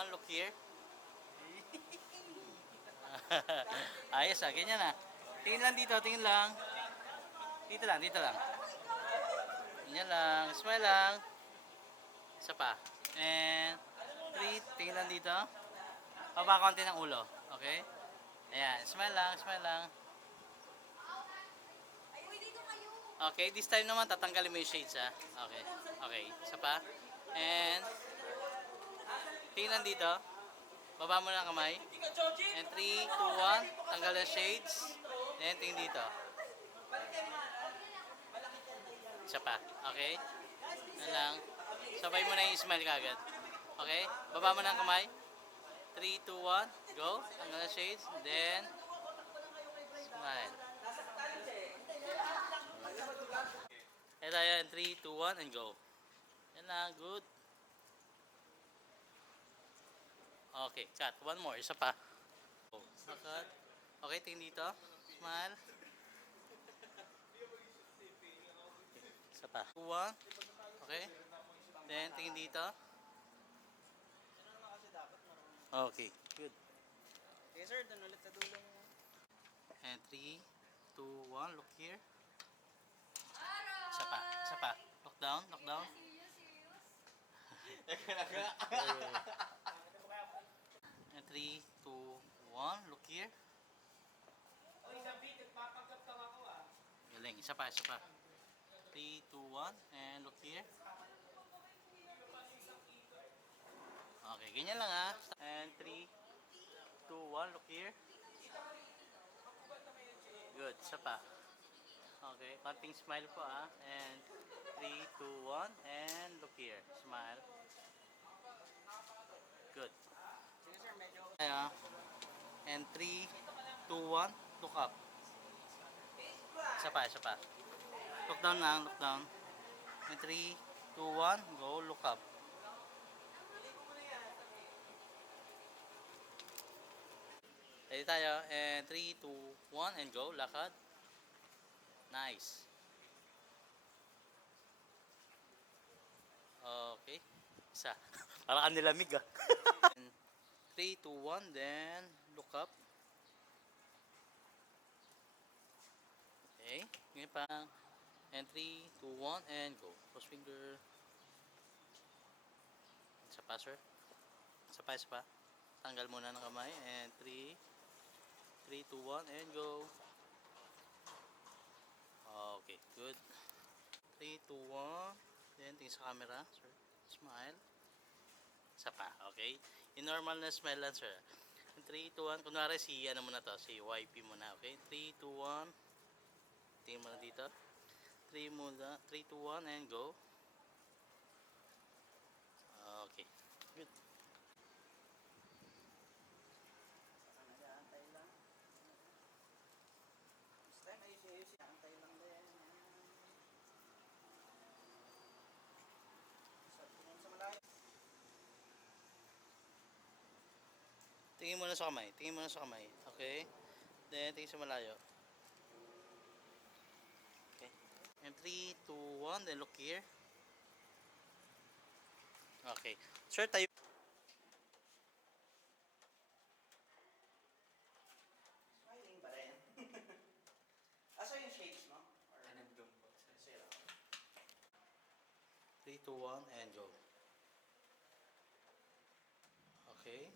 1, look here. Ayos ah, ganyan ah. Tingin lang dito, tingin lang. Dito lang, dito lang. Ganyan lang, smile lang. Isa pa. And 3, tingin lang dito. Baba konti ng ulo, okay? Ayan, smile lang, smile lang. Okay, this time naman tatanggalin mo yung shades ha. Okay, okay, isa pa. And tingin lang dito. Baba mo na ang kamay. And 3, 2, 1. Tanggal ang shades. Then tingin dito. Isa pa. Okay? Yan lang. Sabay mo na yung smile kagad. Okay? Baba mo na ang kamay. 3, 2, 1. Go. Tanggal ang shades. Then smile. Ito yan. 3, 2, 1 and go. Yan lang. Good. Okay. Cut. One more. Isa pa. Go. Cut. Okay. Tingin dito. Smile. Isa pa. 2, 1. Okay. Then, tingin dito. Okay. Good. Okay sir, doon ulit sa dulong. And 3, 2, 1. Look here. Isa pa. Isa pa. Look down. Look down. And 3, 2, 1. Look here. Oy, sabi, nagpapanggap lang ako ah. Galing. Isa pa. Isa pa. 3, 2, 1. And look here. Okay. Ganyan lang ha. And 3, 2, 1. Look here. Good. Isa pa. Okay. Konting smile po ah. And 3, 2, 1. And look here. Smile. Good. Sige sir, medyo... Ayan. And 3, 2, 1. Look up. Isa pa. Isa pa. Look down lang. Look down. And 3, 2, 1. Go. Look up. Ready tayo. And 3, 2, 1. And go. Lakad. Nice. Okay. Isa. Para ka nilamig ah. 3, 2, 1. Then look up. Okay. Ngayon pa. And 3, 2, 1. And go. Cross finger. Isa pa sir. Isa pa. Isa pa. Tanggal muna ng kamay. And 3, 3, 2, 1. And go. Okay. Good. 3, 2, 1. Then tingin sa camera. Sir. Smile. Isa pa. Okay. Yung normal na smile lang sir. 3, 2, 1. Kunwari si ano muna to. Si YP muna. Okay. 3, 2, 1. Tingin mo na dito. 3 muna. 3, 2, 1 and go. Okay. Good. Antay lang. This time, ayos. Antay lang din. Sa malayo. Tingin mo na sa kamay. Tingin mo na sa kamay. Okay. Then tingin sa malayo. Okay. And 3, 2, 1. Then look here. Okay. Sir, tayo. Smiling pa rin. Asa yung shades mo? Or nandun po. zero? 3, 2, 1 and go. Okay.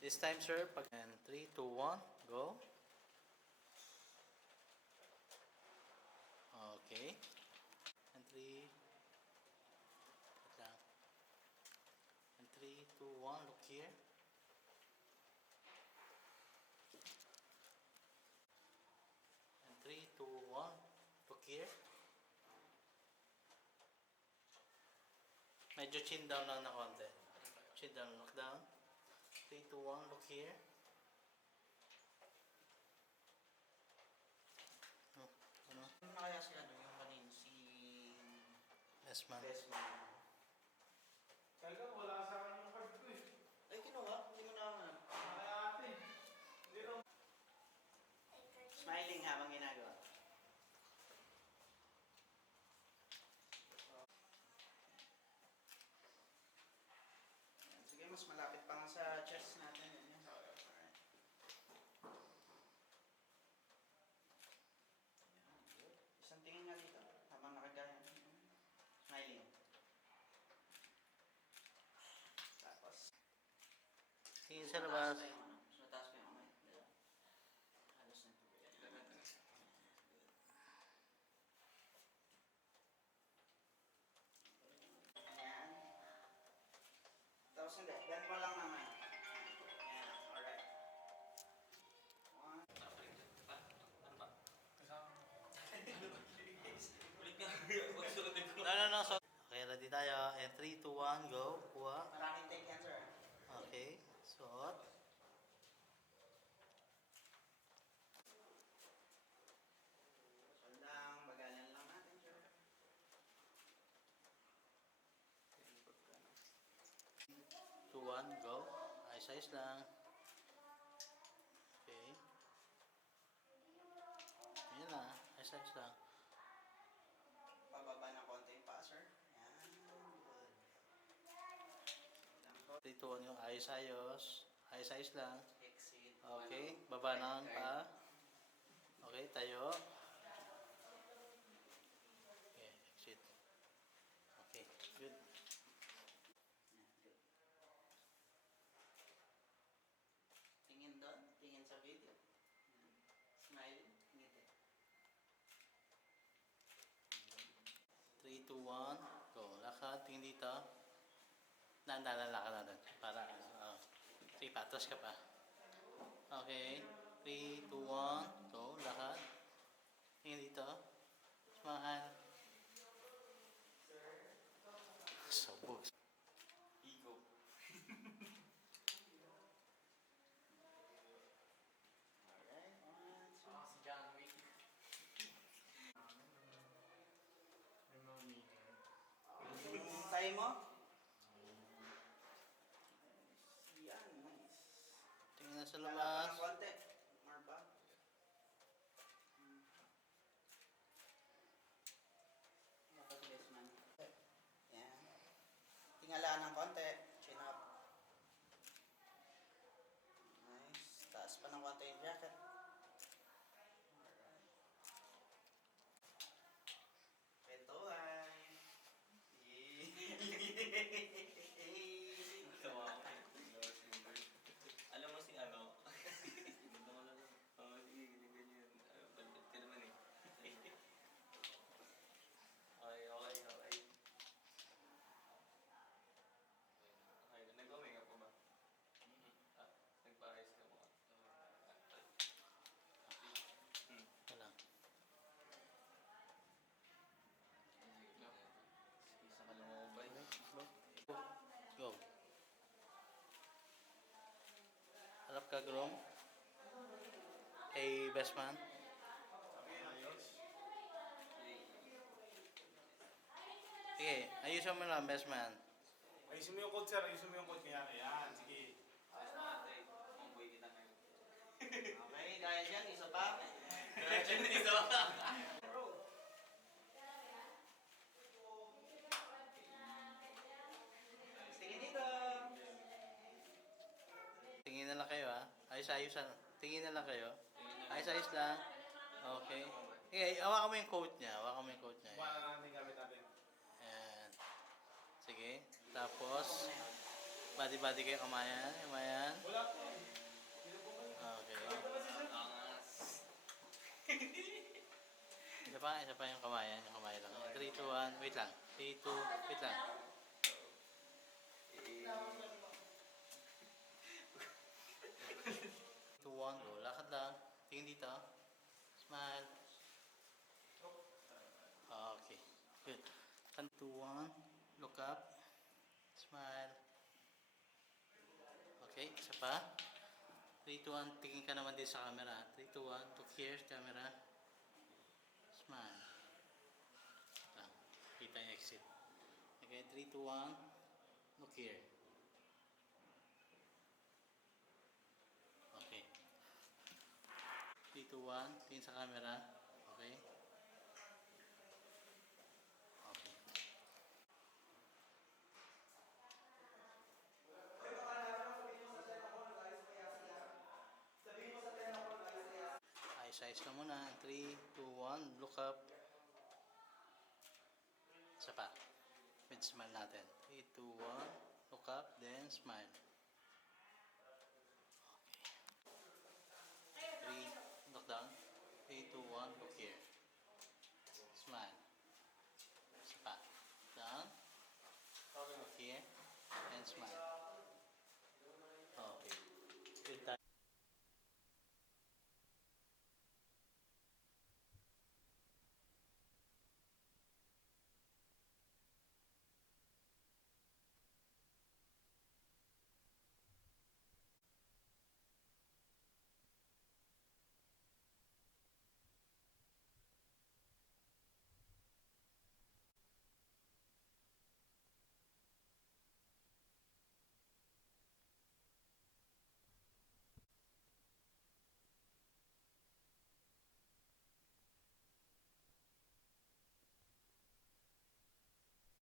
This time sir, pag and 3, 2, 1, go. Okay. And 3. Wait lang. And 3, 2, 1, look here. And 3, 2, 1, look here. Medyo chin down lang na konti. Chin down, look down. 3, 2, 1, look here. Ano? Ano na kaya si ano, yung kanin, si... Yes, ma'am. Desmond. Talaga, wala sa akin yung card ko eh. Ay, kinuha? Hindi mo na ano. Kaya ate. Hindi raw. Smiling habang ginagawa. Sige, mas malapit pa nga sa sa labas. Mataas pa yung kamay. Halos na. Ayan. Tapos hindi, bend mo lang naman. Ayan, alright. One. No. So, okay, ready tayo. And 3, 2, 1, go. Kuha. Maraming take yan, sir. Okay. Suot. So lang, bagalan lang natin, sir. 2, 1, go. Size lang. Okay. Ayan na. Size lang. Pababa ng konti yung paa, sir. Ayan, good. 3, 2, 1 yung ayos-ayos. Ayos-ayos lang. Exit. Okay. Baba ng paa. Okay, tayo. Okay, exit. Okay, good. Ayan, good. Tingin doon, tingin sa video. Ayan. Smile, ngiti. 3, 2, 1, go. Lakad, tingin dito. Nandala lakad natin. Para, sige pa, atras ka pa. Okay. 3, 2, 1, go. Lakad. Tingin dito. Smile. Sabog. Ego. Alright, one, two. Si John Wick. May mga meaning. Yung tayo mo? Yan, nice. Tingin na sa Lala pa labas. ng konti. More back. Napabilis man. Yan. Tingala ng konti. Chin up. Nice. Taas pa ng konti yung jacket. Alright. Kwentuhan. Alam mo si ano? Gusto mo lang. Oo, sige, ganyan. Balbit ka naman eh. Okay. Okay, nag-uminga po ba? Ah, nagpa-ayos ka mo. Wala. Isa ka lang ako ba? Go. Harap ka, groom. Hey, best man. Sige, ayusin mo lang, best man. Ayusin mo yung code, sir. Ayusin mo yung code niya. Ayan, sige. Ayos na natin. Mamboy kita ngayon. Okay, dahil dyan, isa pa. Diretso na dito. Bro. Sige dito. Tingin na lang kayo, ha. Ayos-ayusan. Tingin na lang kayo. Ayos-ayos lang. Okay. Sige, hawakan mo yung coat niya. Hawakan mo yung coat niya. Kuha na natin gamit natin. Ayan. Sige. Tapos, body-body kayo kamayan. Kamayan. Wala po. Sino po kayo? Okay. Angas. Isa pa yung kamayan. Yung kamayan lang. 3, 2, 1. Wait lang. 3, 2, wait lang. 2, 1, go. Lakad lang. Tingin dito. Smile. Okay. Good. 2, 1. Look up. Smile. Okay. Isa pa. 3, 2, 1. Tingin ka naman din sa camera. 3, 2, 1. Look here. Camera. Smile. Lang. Kita yung exit. Okay. 3, 2, 1. Look here. Okay. 3, 2, 1. Tingin sa camera. Okay. Okay. Size ka muna. 3, 2, 1. Look up. Isa pa. With smile natin. 3, 2, 1. Look up. Then smile. Smile.